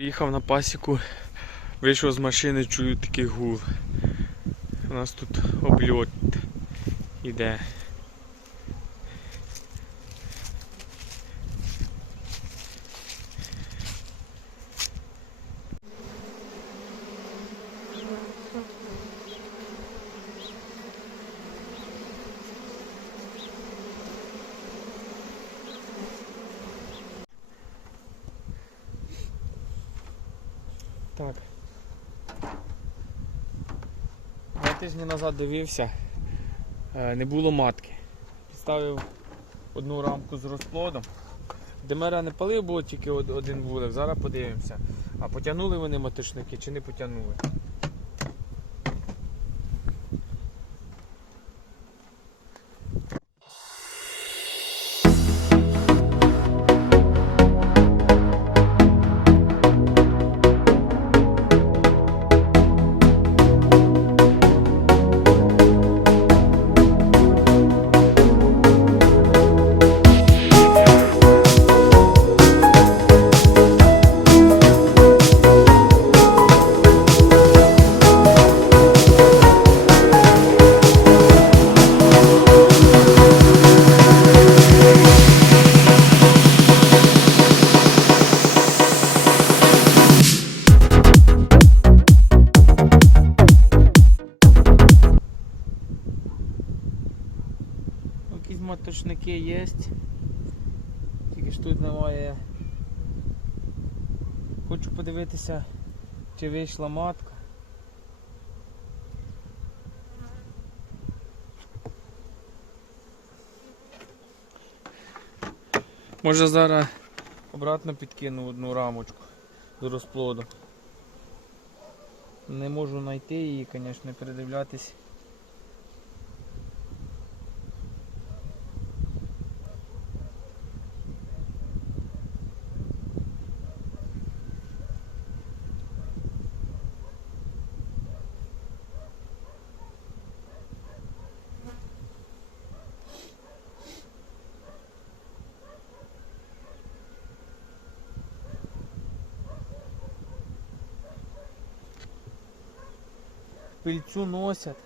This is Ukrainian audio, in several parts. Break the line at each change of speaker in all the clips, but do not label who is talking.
Їхав на пасіку, вийшов з машини, чую такий гул. У нас тут обльот іде. Так. Два тижні назад дивився, е, не було матки. Підставив одну рамку з розплодом. Демера не палив, було тільки один вулик. Зараз подивимося. А потягнули вони матишники чи не потягнули? Маточники є. Тільки ж тут немає. Хочу подивитися, чи вийшла матка. Може зараз обратно підкину одну рамочку з розплоду. Не можу знайти її, звісно, передивлятись. Пильцю носять.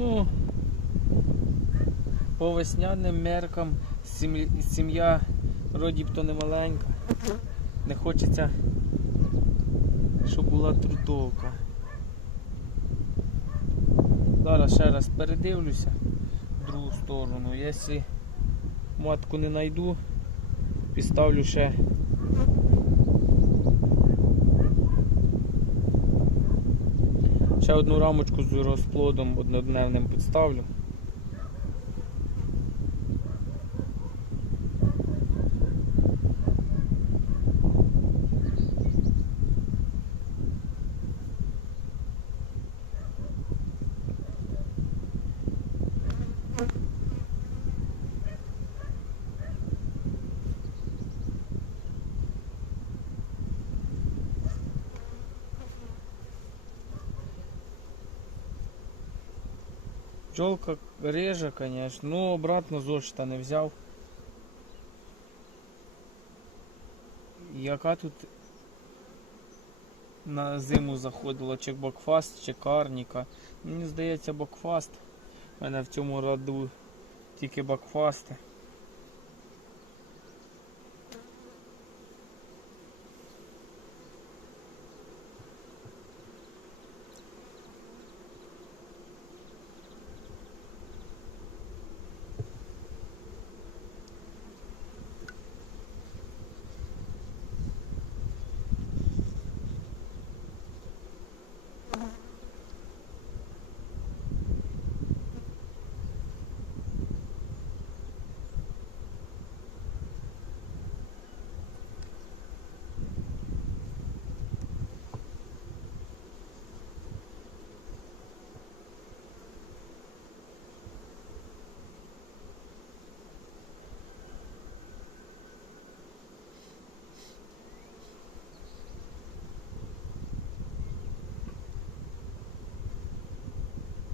Ну, по весняним меркам сім'я, сім'я б то не маленька. Не хочеться, щоб була трутовка. Зараз ще раз передивлюся в другу сторону. Якщо матку не знайду, підставлю ще. Ще одну рамочку з розплодом однодневним підставлю. Пчелка реже, конечно, но обратно зошита не взяв. Яка тут на зиму заходила, чи бокфаст, чи карніка. Мені здається, бокфаст. У мене в цьому роду тільки бокфасти.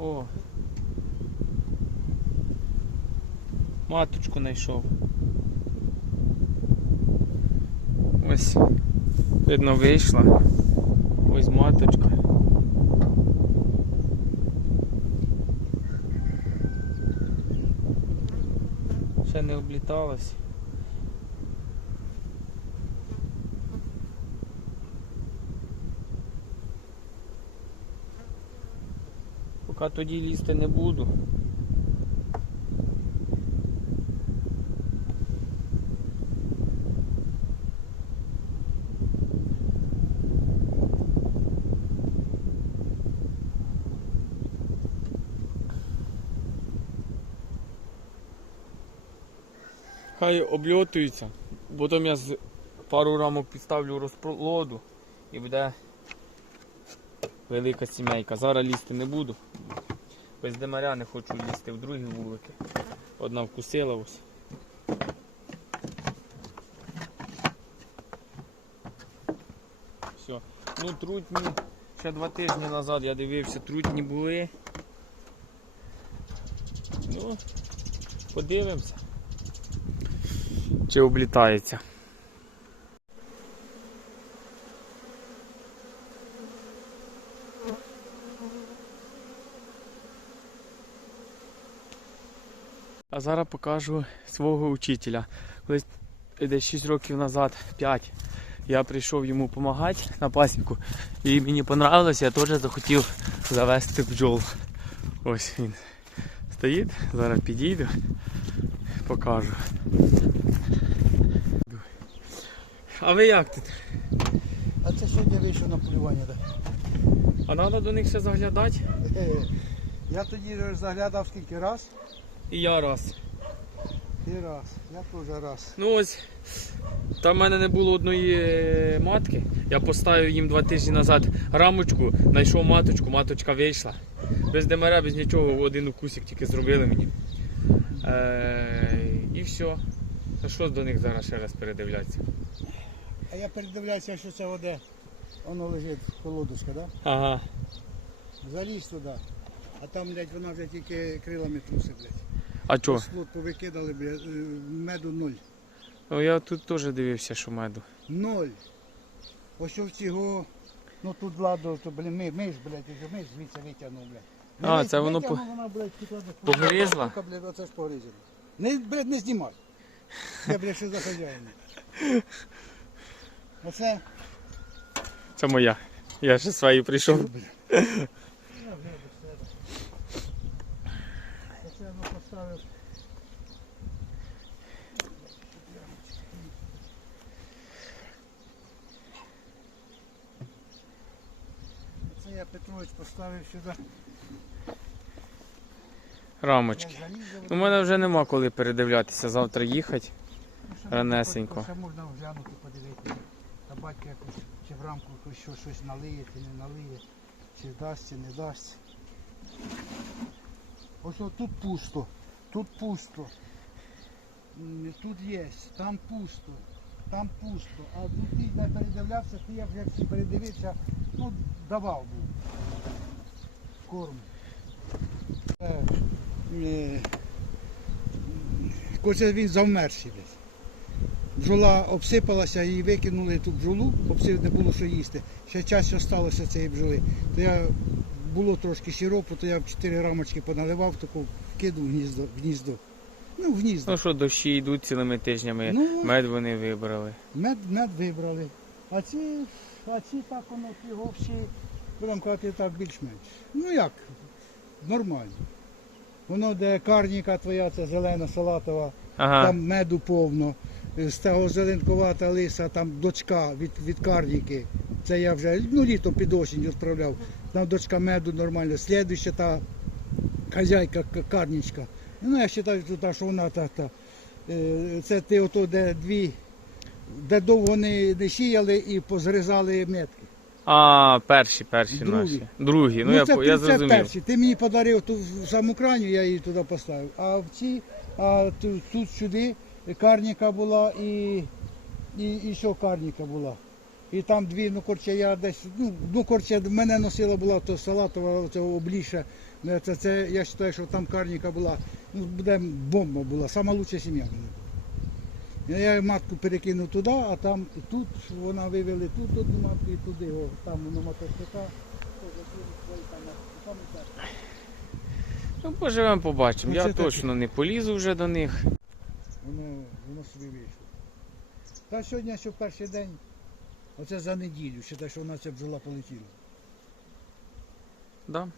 О. Маточку знайшов. Ось. Видно вийшла. Ось маточка. Ще не обліталась. Поки тоді лізти не буду. Хай обльотуються. Потім я з пару рамок підставлю розплоду і буде велика сімейка. Зараз лізти не буду. Без демаря не хочу лізти в другі вулики. Одна вкусила ось. Все. Ну, трутні. Ще два тижні назад я дивився, трутні були. Ну, подивимося. Чи облітається. А зараз покажу свого учителя. Колись десь 6 років назад, 5, я прийшов йому допомагати на пасіку. І мені понравилось, я теж захотів завести бджол. Ось він стоїть, зараз підійду, покажу. А ви як тут?
А це сьогодні вийшов на полювання. Да.
А треба до них ще заглядати?
Е, Я тоді заглядав скільки раз?
І я раз.
Ти раз. Я теж раз.
Ну ось, там в мене не було одної е, матки. Я поставив їм два тижні назад рамочку, знайшов маточку, маточка вийшла. Без демаря, без нічого, один укусик тільки зробили мені. Е, і все. А що до них зараз ще раз передивлятися?
А я передивляюся, що це воде. Воно лежить колодочка, да?
Ага.
Залізь туди. А там, блядь, вона вже тільки крилами трусить, блядь.
А чого?
Слот повикидали, блядь, е, меду ноль.
Ну, я тут теж дивився, що меду.
Ноль. Ось цього, ну тут ладу, то, блін, ми, ми ж, блядь, вже ми ж звідси витягнув, блядь.
А, це воно
витягнув,
по-
вона, блядь, тут,
Погризла?
Сука, блядь, оце ж погризла. Не, блядь, не знімай. Я, блядь, що за хазяїн. Оце,
Це моя. Я ще свої прийшов.
блядь. Оце я поставив. Це я Петрович поставив сюди.
Рамочки. У мене вже нема коли передивлятися, завтра їхати.
Ну,
ранесенько.
Ще можна оглянути, подивитися. Та батько якось чи в рамку що, щось налиє, чи не налиє, чи дасть, чи не дасть. Ось тут пусто, тут пусто. Тут є, там пусто, там пусто. А тут не передивлявся, ти я вже передивився, ну давав був корм. Е, е, Хоче він завмерший десь. Бджола обсипалася, її викинули ту бджолу, обсип не було що їсти. Ще час сталося цієї бджоли. То я було трошки сиропу, то я в чотири рамочки поналивав, таку вкидав в гніздо. Ну, в гніздо.
Ну що, дощі йдуть цілими тижнями.
Ну.
Мед вони вибрали.
Мед, мед вибрали. А ці, а ці так воно всі, будемо казати, так більш-менш. Ну як, нормально. Воно де карніка твоя, це зелена салатова,
Ага.
там меду повно. З того зеленкувата лиса, там дочка від, від карніки. Це я вже ну, літом під осінь відправляв. Там дочка меду нормально. Слідуюча та хазяйка к- карнічка. Ну, я вважаю, що, вона та, та. е, Це ти ото, де дві, де довго не, не сіяли і позрізали метки.
А, перші, перші
Другі.
наші. Другі, ну, я,
це,
я
це
зрозумів.
перші. Ти мені подарив ту саму крайню, я її туди поставив. А в ці, а тут, тут сюди карніка була і, і, і що карніка була. І там дві, ну коротше, я десь, ну, ну коротше, мене носила була то салатова, оце обліша. Ну, Це, це, я вважаю, що там карніка була, ну, буде бомба була, сама лучша сім'я була. Я матку перекинув туди, а там і тут вона вивели тут одну матку і туди, о, там воно мотоцикла.
Ну, поживемо, побачимо. Я точно не полізу вже до них.
Воно, воно собі вийшло. Та сьогодні, що перший день, оце за неділю, ще те, що вона ця бджола полетіла.
Да.